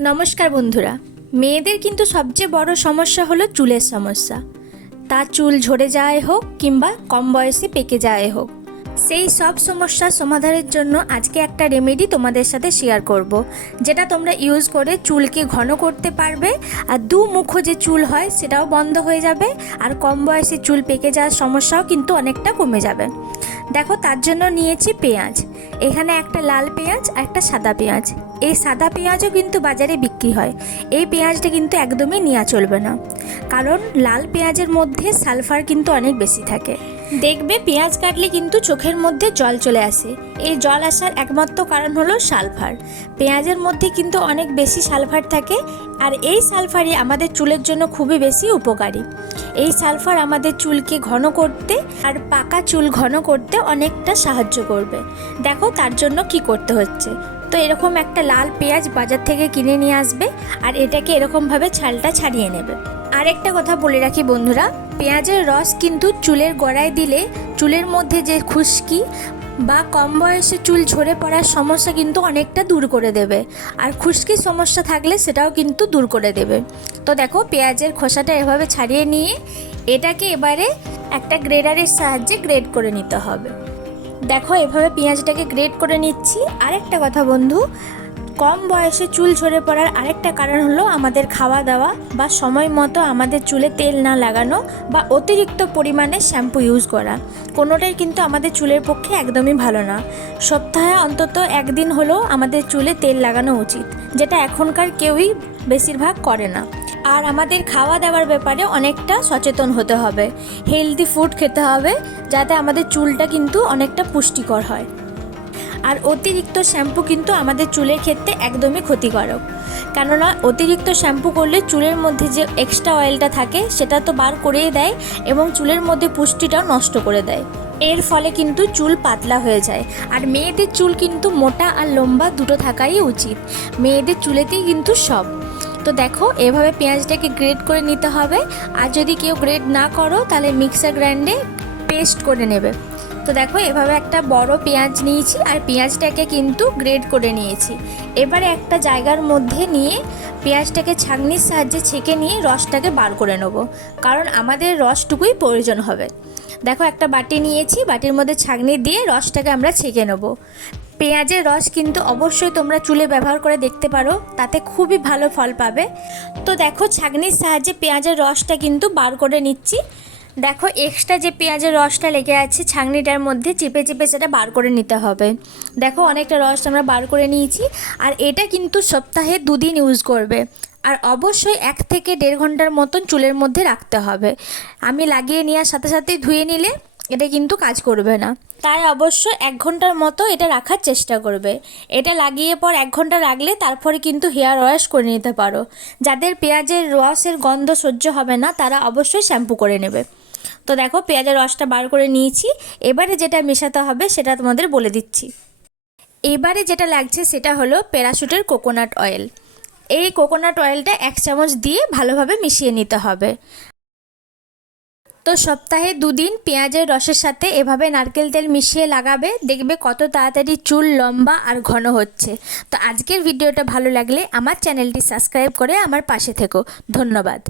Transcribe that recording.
নমস্কার বন্ধুরা। মেয়েদের কিন্তু সবচেয়ে বড় সমস্যা হলো চুলের সমস্যা। তা চুল ঝরে যাওয়াই হোক কিংবা কম বয়সে পেকে যাওয়াই হোক। সেই সব সমস্যার সমাধানের জন্য আজকে একটা রেমেডি তোমাদের সাথে শেয়ার করব। যেটা তোমরা ইউজ করে চুলকে ঘন করতে পারবে আর দু মুখো যে চুল হয় সেটাও বন্ধ হয়ে যাবে আর কম বয়সে চুল পেকে যাওয়ার সমস্যাও কিন্তু অনেকটা কমে যাবে। দেখো তার জন্য নিয়েছি পেঁয়াজ। এখানে একটা লাল পেঁয়াজ আর একটা সাদা পেঁয়াজ। এই সাদা পেঁয়াজও কিন্তু বাজারে বিক্রি হয়। এই পেঁয়াজটা কিন্তু একদমই নেওয়া চলবে না। কারণ লাল পেঁয়াজের মধ্যে সালফার কিন্তু অনেক বেশি থাকে। দেখবে পেঁয়াজ কাটলে কিন্তু চোখের মধ্যে জল চলে আসে। এই জল আসার একমাত্র কারণ হলো সালফার। পেঁয়াজের মধ্যে কিন্তু অনেক বেশি সালফার থাকে আর এই সালফারই আমাদের চুলের জন্য খুবই বেশি উপকারী। এই সালফার আমাদের চুলকে ঘন করতে আর পাকা চুল ঘন করতে অনেকটা সাহায্য করবে। দেখো তার জন্য কি করতে হচ্ছে। তো এরকম একটা লাল পেঁয়াজ বাজার থেকে কিনে নিয়ে আসবে আর এটাকে এরকমভাবে ছালটা ছাড়িয়ে নেবে। আরেকটা কথা বলে রাখি বন্ধুরা, পেঁয়াজের রস কিন্তু চুলের গোড়ায় দিলে চুলের মধ্যে যে খুশকি বা কম বয়সে চুল ঝরে পড়ার সমস্যা কিন্তু অনেকটা দূর করে দেবে। আর খুশকির সমস্যা থাকলে সেটাও কিন্তু দূর করে দেবে। তো দেখো, পেঁয়াজের খোসাটা এভাবে ছাড়িয়ে নিয়ে এটাকে এবারে একটা গ্রেডারের সাহায্যে গ্রেড করে নিতে হবে। দেখো, এভাবে পেঁয়াজটাকে গ্রেড করে নিচ্ছি। আরেকটা কথা বন্ধু কম বয়সে চুল ঝরে পড়ার আরেকটা কারণ হলো আমাদের খাওয়া দাওয়া বা সময় মতো আমাদের চুলে তেল না লাগানো বা অতিরিক্ত পরিমাণে শ্যাম্পু ইউজ করা। কোনোটাই কিন্তু আমাদের চুলের পক্ষে একদমই ভালো না। সপ্তাহে অন্তত একদিন হলেও আমাদের চুলে তেল লাগানো উচিত, যেটা এখনকার কেউই বেশিরভাগ করে না। আর আমাদের খাওয়া দাওয়ার ব্যাপারে অনেকটা সচেতন হতে হবে। হেলদি ফুড খেতে হবে, যাতে আমাদের চুলটা কিন্তু অনেকটা পুষ্টিকর হয়। আর অতিরিক্ত শ্যাম্পু কিন্তু আমাদের চুলের ক্ষেত্রে একদমই ক্ষতিকারক। কেননা অতিরিক্ত শ্যাম্পু করলে চুলের মধ্যে যে এক্সট্রা অয়েলটা থাকে, সেটা তো বার করেই দেয় এবং চুলের মধ্যে পুষ্টিটাও নষ্ট করে দেয়। এর ফলে কিন্তু চুল পাতলা হয়ে যায়। আর মেয়েদের চুল কিন্তু মোটা আর লম্বা দুটো থাকাই উচিত। মেয়েদের চুলেতেই কিন্তু সব। তো দেখো, এভাবে পেঁয়াজটাকে গ্রেড করে নিতে হবে। আর যদি কেউ গ্রেড না করো, তাহলে মিক্সার গ্রাইন্ডে পেস্ট করে নেবে। তো দেখো, এভাবে একটা বড় পেঁয়াজ নিয়েছি আর পেঁয়াজটাকে কিন্তু গ্রেড করে নিয়েছি। এবারে একটা জায়গার মধ্যে নিয়ে পেঁয়াজটাকে ছাঁকনির সাহায্যে ছেঁকে নিয়ে রসটাকে বার করে নেব, কারণ আমাদের রসটুকুই প্রয়োজন হবে। দেখো, একটা বাটি নিয়েছি, বাটির মধ্যে ছাঁকনি দিয়ে রসটাকে আমরা ছেঁকে নেব। পেঁয়াজের রস কিন্তু অবশ্যই তোমরা চুলে ব্যবহার করে দেখতে পারো, তাতে খুবই ভালো ফল পাবে। তো দেখো, ছাঁকনির সাহায্যে পেঁয়াজের রসটা কিন্তু বার করে নিচ্ছি। দেখো এক্সট্রা যে পেঁয়াজের রসটা লেগে আছে, ছাঁকনিটার মধ্যে চেপে চেপে সেটা বার করে নিতে হবে। দেখো, অনেকটা রস আমরা বার করে নিয়েছি, আর এটা কিন্তু সপ্তাহে দুদিন ইউজ করবে। আর অবশ্যই এক থেকে দেড় ঘণ্টার মতন চুলের মধ্যে রাখতে হবে। আমি লাগিয়ে নেওয়ার সাথে সাথেই ধুয়ে নিলে এটা কিন্তু কাজ করবে না। তাই অবশ্য এক ঘণ্টার মতো এটা রাখার চেষ্টা করবে। এটা লাগিয়ে পর এক ঘণ্টা রাখলে তারপরে কিন্তু হেয়ার ওয়াশ করে নিতে পারো। যাদের পেঁয়াজের রসের গন্ধ সহ্য হবে না, তারা অবশ্যই শ্যাম্পু করে নেবে। তো দেখো পেঁয়াজের রসটা বার করে নিয়েছি। এবারে যেটা মেশাতে হবে সেটা তোমাদের বলে দিচ্ছি। এবারে যেটা লাগছে সেটা হলো প্যারাশুটের কোকোনাট অয়েল। এই কোকোনাট অয়েলটা এক চামচ দিয়ে ভালোভাবে মিশিয়ে নিতে হবে। তো সপ্তাহে দুদিন পেঁয়াজের রসের সাথে এভাবে নারকেল তেল মিশিয়ে লাগাবে। দেখবে কত তাড়াতাড়ি চুল লম্বা আর ঘন হচ্ছে। তো আজকের ভিডিওটা ভালো লাগলে আমার চ্যানেলটি সাবস্ক্রাইব করে আমার পাশে থেকো। ধন্যবাদ।